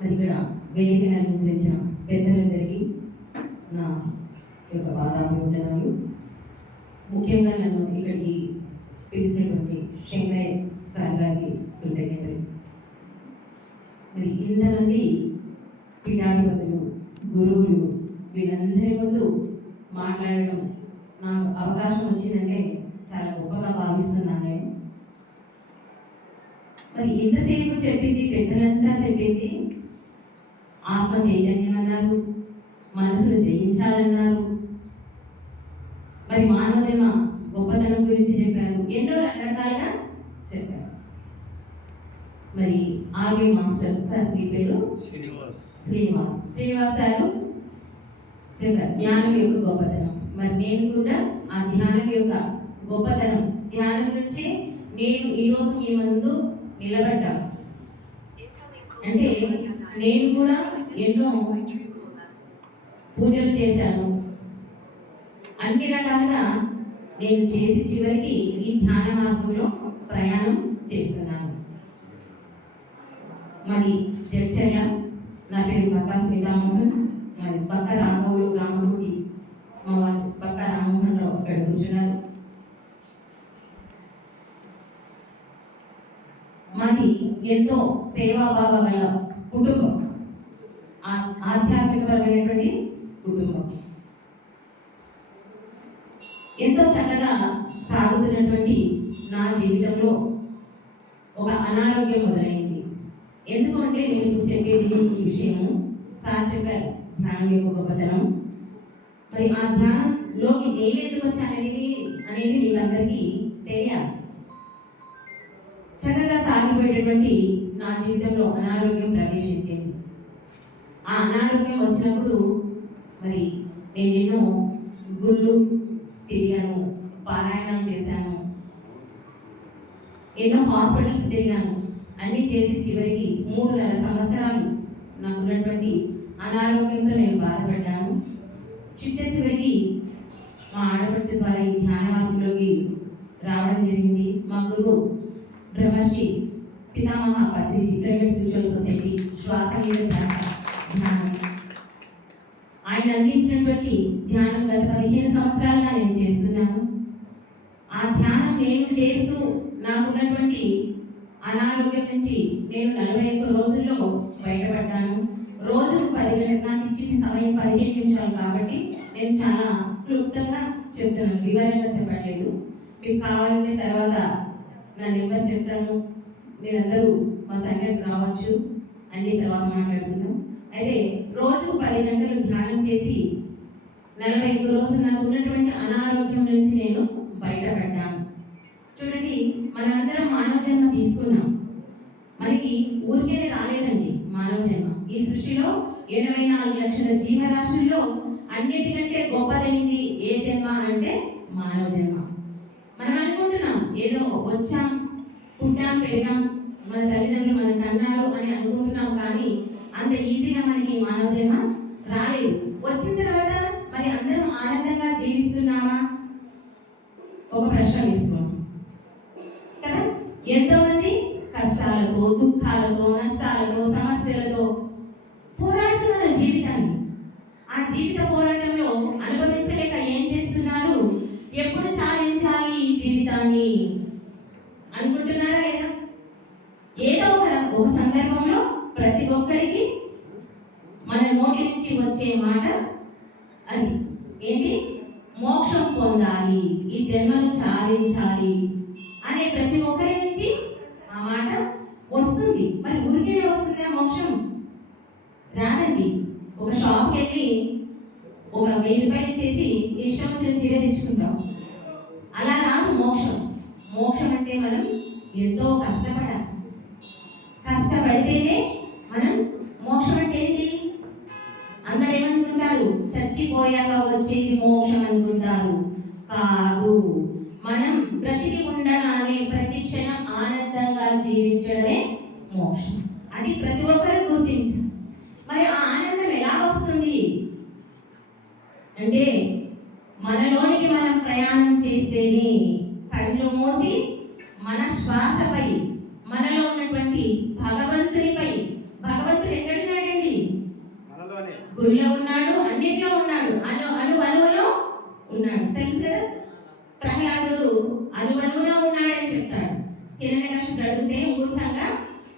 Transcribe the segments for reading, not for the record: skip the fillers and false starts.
మరి ఇక్కడ వేదికను అలంకరించిన పెద్దలందరికీ నా యొక్క పాదాభివందనాలు. ముఖ్యంగా నన్ను ఇక్కడికి పిలిచినటువంటి శంకరయ్య సార్ గారికి కృతజ్ఞతలు. మరి ఇంతమంది పీఠాధిపతులు, గురువులు వీళ్ళందరి ముందు మాట్లాడడం నాకు అవకాశం వచ్చిందంటే చాలా గొప్పగా భావిస్తున్నాను నేను. మరి ఇంతసేపు చెప్పింది పెద్దలంతా చెప్పింది ఆత్మ చైతన్యం అన్నారు, మనసును జయించాలన్నారు, మరి మానవ జన్మ గొప్పతనం గురించి చెప్పారు, ఎన్నో రకరకాలుగా చెప్పారు. మరి ఆర్మీ మాస్టర్ సార్ మీ పేరు శ్రీనివాస్ సారు చెప్పారు ధ్యానం యొక్క గొప్పతనం. మరి నేను కూడా ఆ ధ్యానం యొక్క గొప్పతనం, ధ్యానం నుంచి నేను ఈరోజు మీ ముందు నిలబడ్డాను. అంటే నేను కూడా ఎన్నో పూజలు చేశాను, అన్ని రకాలుగా నేను చేసి చివరికి ఈ ధ్యాన మార్గంలో ప్రయాణం చేస్తున్నాను. మరి చర్చయ్య, నా పేరు పక్కా శ్రీరామోహన్, మరి పక్క రామగుడి మా వారు పక్క రామ్మోహన్ రావు అక్కడ కూర్చున్నారు. మాది ఎంతో సేవాభావ గల కుటుంబం, ఆధ్యాత్మికపరమైనటువంటి కుటుంబం, ఎంతో చక్కగా సాగుతున్నటువంటి నా జీవితంలో ఒక అనారోగ్యం మొదలైంది. ఎందుకంటే నేను చెప్పేది ఈ విషయము సార్ చెప్పారు ధ్యానం యొక్క గొప్పతనం. మరి ఆ ధ్యానంలోకి నేను ఎందుకు వచ్చాననేది మీకు అందరికీ తెలియాలి. చక్కగా సాగిపోయేటటువంటి నా జీవితంలో అనారోగ్యం ప్రవేశించింది. ఆ అనారోగ్యం వచ్చినప్పుడు మరి నేను ఎన్నో గుళ్ళు తిరిగాను, పారాయణం చేశాను, ఎన్నో హాస్పిటల్స్ తిరిగాను. అన్నీ చేసి చివరికి 3.5 సంవత్సరాలు నాకు ఉన్నటువంటి అనారోగ్యంతో నేను బాధపడ్డాను. చివరికి మా ఆడపడుచు ద్వారా ఈ ధ్యాన మార్గంలోకి రావడం జరిగింది. మా గురువు బ్రహ్మశ్రీ పితామహ పత్రిజీ ప్రైవేట్ స్పిరిచువల్ సొసైటీ శ్వాస ధ్యానం, ఆయన అందించినటువంటి ధ్యానం గత 15 సంవత్సరాలుగా నేను చేస్తున్నాను. ఆ ధ్యానం నేను చేస్తూ నాకున్నటువంటి అనారోగ్యం నుంచి నేను 41 రోజుల్లో బయటపడ్డాను. రోజుకు 10 గంటలు, నాకు ఇచ్చిన సమయం 15 నిమిషాలు కాబట్టి నేను చాలా క్లుప్తంగా చెప్తున్నాను, వివరంగా చెప్పట్లేదు. మీకు కావాలంటే తర్వాత నా నెంబర్ చెప్తాను, మీరందరూ మా సంఘానికి రావచ్చు, అన్ని తర్వాత మాట్లాడుకుందాం. అయితే రోజుకు 10 గంటలు ధ్యానం చేసి 41 రోజులు నాకు ఉన్నటువంటి అనారోగ్యం నుంచి నేను బయటపడ్డాను. చూడండి, మనందరం మానవ జన్మ తీసుకున్నాం. మనకి ఊరికే రాలేదండి మానవ జన్మ. ఈ సృష్టిలో 84 లక్షల జీవరాశుల్లో అన్నిటికంటే గొప్పదైంది ఏ జన్మ అంటే మానవ జన్మ. మనం అనుకుంటున్నాం ఏదో వచ్చాం, పుట్టాం, పెరిగాం, మన తల్లిదండ్రులు మనకు అన్నారు అని అనుకుంటున్నాం. కానీ అంత ఈజీగా మనకి మానవ జన్మ రాలేదు. వచ్చిన తర్వాత మరి అందరం ఆనందంగా జీవిస్తున్నామా? ఒక ప్రశ్న వేసుకోండి కదా. ఎంతో మంది కష్టాలతో, దుఃఖాలతో, నష్టాలతో, సమస్యలతో పోరాడుతున్నారు జీవితాన్ని. ఆ జీవిత పోరాటంలో అనుభవించలేక ఏం చేస్తున్నారు? ఎప్పుడు చాలించాలి ఈ జీవితాన్ని అనుకుంటున్నారా లేదా? ఏదో ఒక సందర్భంలో ప్రతి ఒక్కరికి మన నోటి నుంచి వచ్చే మాట అది ఏంటి? మోక్షం పొందాలి, ఈ జన్మను చాలించాలి అనే ప్రతి ఒక్కరి నుంచి ఆ మాట వస్తుంది. మరి ఊరికే వస్తుందా మోక్షం? రాదండి. ఒక షాప్కి వెళ్ళి ఒక 1000 రూపాయలు చేసి ఇష్టం వచ్చిన చీర తెచ్చుకుంటాం. అలా రాదు మోక్షం. మోక్షం అంటే మనం ఎంతో కష్టపడాలి. కష్టపడితేనే మనం మోక్షం అంటే ఏంటి? అందరు ఏమనుకుంటారు? చచ్చిపోయాక వచ్చేది మోక్షం అనుకుంటారు. కాదు, మనం బ్రతికి ఉండగానే ప్రతి క్షణం ఆనందంగా జీవించడమే మోక్షం. అది ప్రతి ఒక్కరు గుర్తించాలి. మరి ఆ ఆనందం ఎలా వస్తుంది అంటే మనలోనికి మనం ప్రయాణం చేస్తేనే. కళ్ళు మూసి మన శ్వాసపై, మనలో ఉన్నటువంటి భగవంతునిపై, భగవంతుడు ఎక్కడున్నాడు? గుళ్ళో ఉన్నాడు, అన్నిట్లో ఉన్నాడు, అణువణువులో ఉన్నాడు. తెలుసు కదా, ప్రహ్లాదుడు అణువణువున ఉన్నాడని చెప్తాడు. హిరణ్యకశిపుడు అడిగితే మూర్ఖంగా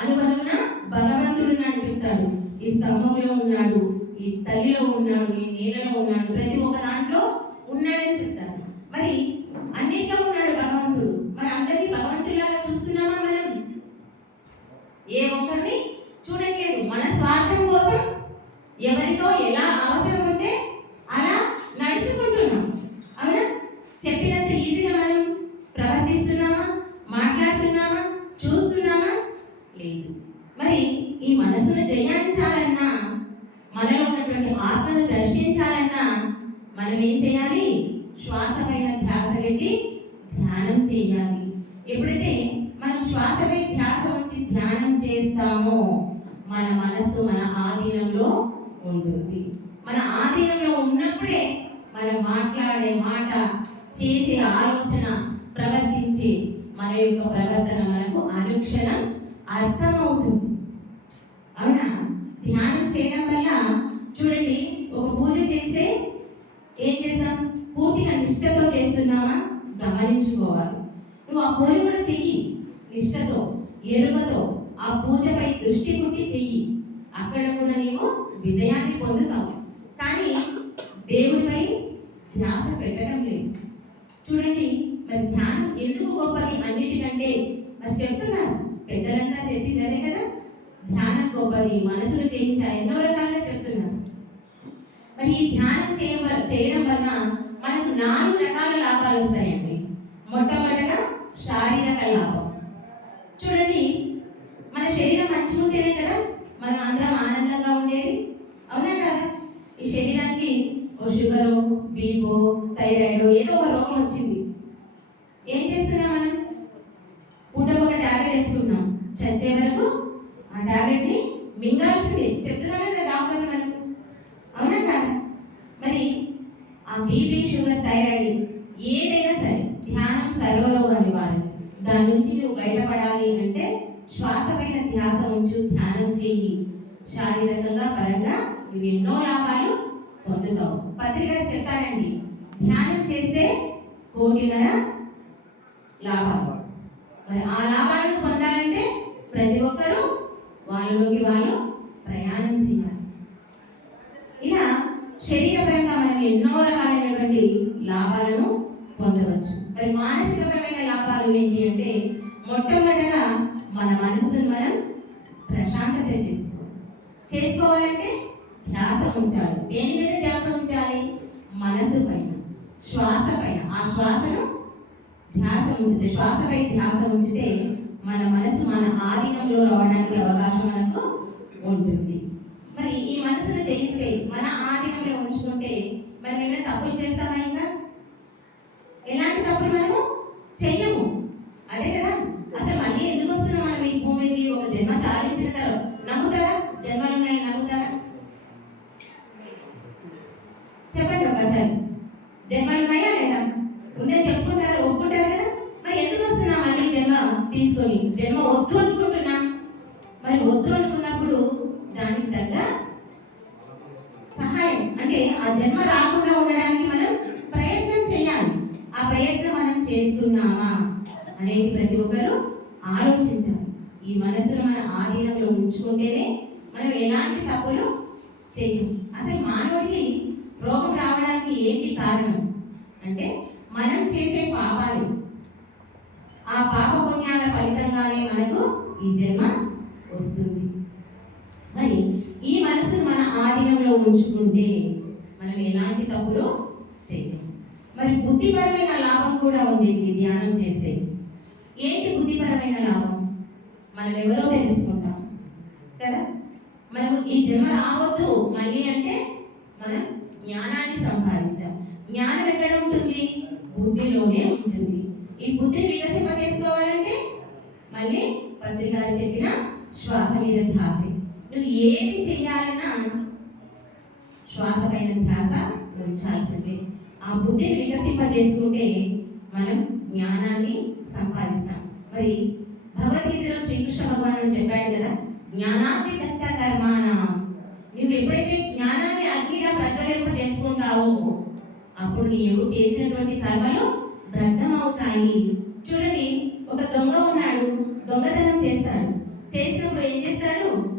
అణువణువున భగవంతుడు ఉన్నాడు చెప్తాడు. ఈ స్తంభంలో ఉన్నాడు, ఈ తల్లిలో ఉన్నాడు, ఈ నేలలో ఉన్నాడు, ప్రతి ఒక్క దాంట్లో ఉన్నాడని చెప్తాడు. మరి అన్నిట్లో ఉన్నాడు భగవంతుడు. మరి అందరినీ భగవంతుడిలాగా చూస్తున్నామా మనం? ఏ ఒక్కరిని చూడట్లేదు. మన స్వార్థం కోసం ఎవరితో ఎలా అవసరం ఉంటే అలా నడుచుకుంటున్నాం. అవునా? చెప్పినంత ఈజీగా మనం ప్రవర్తిస్తున్నామా, మాట్లాడుతున్నామా, చూస్తున్నామా? లేదు. మరి ఈ మనసును జయించాలన్నా, మనలో ఉన్నటువంటి ఆత్మను దర్శించాలన్నా మనం ఏం చేయాలి? శ్వాస పైన ధ్యాస పెట్టి ధ్యానం చేయాలి. ఎప్పుడైతే మనం శ్వాసపై ధ్యాస ఉంచి ధ్యానం చేస్తామో మన మనస్సు మన ఆధీనంలో ఉంటుంది. మన ఆధీనంలో ఉన్నప్పుడే మనం మాట్లాడే మాట, చేసే ఆలోచన, ప్రవర్తించే మన యొక్క ప్రవర్తన మనకు అనుక్షణం అర్థమవుతుంది. అవునా? ధ్యానం చేయడం వల్ల చూడండి, ఒక పూజ చేస్తే ఏం చేస్తాం? పూర్తిగా నిష్ఠతో చేస్తున్నామా గమనించుకోవాలి. నువ్వు ఆ పూజ కూడా చెయ్యి నిష్ఠతో, ఎరుకతో, ఆ పూజపై దృష్టి కుట్టి చెయ్యి. అక్కడ కూడా నీవు విజయాన్ని పొందుతావు. కానీ దేవుడిపై ధ్యాస పెట్టడం లేదు. చూడండి, మరి ధ్యానం ఎందుకు గొప్పది అన్నిటికంటే మరి చెప్తున్నారు పెద్దలంతా చెప్పింది అదే కదా. ధ్యానం గొప్పది, మనసులు చేయించాలి, ఎన్నో రకాలుగా చెప్తున్నారు. మరి ఈ ధ్యానం చేయడం వల్ల మనకు 4 రకాల లాభాలు వస్తాయండి. మొట్టమొదటిగా శారీరక లాభం. చూడండి, మన శరీరం మంచిగా ఉంటేనే కదా మనం అందరం ఆనందంగా ఉండేది. అవునా కదా? ఈ శరీరానికి ఓ షుగరు, బీపో, థైరాయిడ్ ఏదో ఒక రోగం వచ్చింది. ఏం చేస్తున్నాం మనం? పూటకు ఒక టాబ్లెట్ వేసుకున్నాం, చచ్చే వరకు ఆ టాబ్లెట్ని మింగాల్సింది చెప్తున్నారు కదా డాక్టర్లు మనకు. అవునా కాదు? మరి ఆ బీపీ, షుగర్, థైరాయిడ్ ఏదైనా సరే ధ్యానం సర్వరోగ నివారణ. దాని నుంచి నువ్వు బయటపడాలి అంటే శ్వాస పైన ధ్యాస ఉంచు, ధ్యానం చెయ్యి. శారీరకంగా పరంగా ఇవి ఎన్నో లాభాలు పొందుతావు. పత్రిక చెప్పారండి, ధ్యానం చేస్తే 1,00,00,000 లాభాలు. మరి ఆ లాభాలను పొందాలంటే ప్రతి ఒక్కరూ వాళ్ళలోకి వాళ్ళు ప్రయాణం చేయాలి. ఇలా శరీరపరంగా మనం ఎన్నో రకాలైనటువంటి లాభాలను పొందవచ్చు. మరి మానసికపరమైన లాభాలు ఏంటి అంటే, మొట్టమొదటిగా మన మనసును మనం ప్రశాంతత చేసుకోవాలంటే ధ్యాస ఉంచాలి. దేని మీద ధ్యాస ఉంచాలి? మనసు పైన, శ్వాస పైన. ఆ శ్వాసను ధ్యాస ఉంచితే, శ్వాసపై ధ్యాస ఉంచితే మన మనసు మన ఆధీనంలో రావడానికి అవకాశం మనకు ఉంటుంది. మరి ఈ మనసును జయిస్తే, మన ఆధీనంలో ఉంచుకుంటే మనం ఏమైనా తప్పులు చేస్తామా? ఇంకా ఎలాంటి తప్పులు మనము చెయ్యము. అదే కదా, అసలు మళ్ళీ ఎందుకు వస్తున్నాం మనం ఈ భూమికి? ఒక జన్మ చాలించిన తర్వాత నమ్ముతారా? జన్మలు ఉన్నాయి నమ్ముతారా? చెప్పండి ఒకసారి. జన్మలు ఉన్నాయా లేదా? ఉందని చెప్పుకుంటారు, ఒప్పుకుంటారు కదా. మరి ఎందుకు వస్తున్నాం మళ్ళీ జన్మ తీసుకొని? జన్మ వద్దు అనుకుంటున్నాం. మరి వద్దు అనుకున్నప్పుడు దానికి తగ్గ సహాయం అంటే ఆ జన్మ రాకుండా ఉండడానికి మనం ప్రయత్నం చేయాలి. ఆ ప్రయత్నం మనం చేస్తున్నామా అనేది ప్రతి ఒక్కరూ ఆలోచించాలి. ఈ మనసును మన ఆధీనంలో ఉంచుకుంటేనే మనం ఎలాంటి తప్పులు చేయము. అసలు మానవుడికి రోగం రావడానికి ఏంటి కారణం అంటే, మనం చేసే పాపాలు. ఆ పాప పుణ్యాల ఫలితంగానే మనకు ఈ జన్మ వస్తుంది. మరి ఈ మనసును మన ఆధీనంలో ఉంచుకుంటే మనం ఎలాంటి తప్పులు చేయము. మరి బుద్ధిపరమైన లాభం కూడా ఉంది ఈ ధ్యానం చేస్తే. ఏంటి బుద్ధిపరమైన లాభం? మనం ఎవరో తెలుసుకుంటాం కదా. మనము ఈ జన్మ రావద్దు మళ్ళీ అంటే మనం జ్ఞానాన్ని సంపాదించాం. జ్ఞానం ఎక్కడ ఉంటుంది? బుద్ధిలోనే ఉంటుంది. ఈ బుద్ధిని వికసింప చేసుకోవాలంటే మళ్ళీ పత్రికాలు చెప్పిన శ్వాస మీద ధ్యాస. నువ్వు ఏది చెయ్యాలన్నా శ్వాస పైన ధ్యాస ఉంచాల్సిందే. ఆ బుద్ధిని వికసింప చేసుకుంటే మనం జ్ఞానాన్ని సంపాదిస్తాం. మరి భగవద్గీతలో శ్రీకృష్ణ భగవానుడు చెప్పాడు కదా, జ్ఞానాతి దత్త కర్మాణ నువ్వు ఎప్పుడైతే జ్ఞానాన్ని అగ్నిగా ప్రజ్వలింప చేసుకుంటావో అప్పుడు నీవు చేసినటువంటి కర్మలు దగ్ధమవుతాయి. చూడండి, ఒక దొంగ ఉన్నాడు, దొంగతనం చేస్తాడు. చేసినప్పుడు ఏం చేస్తాడు?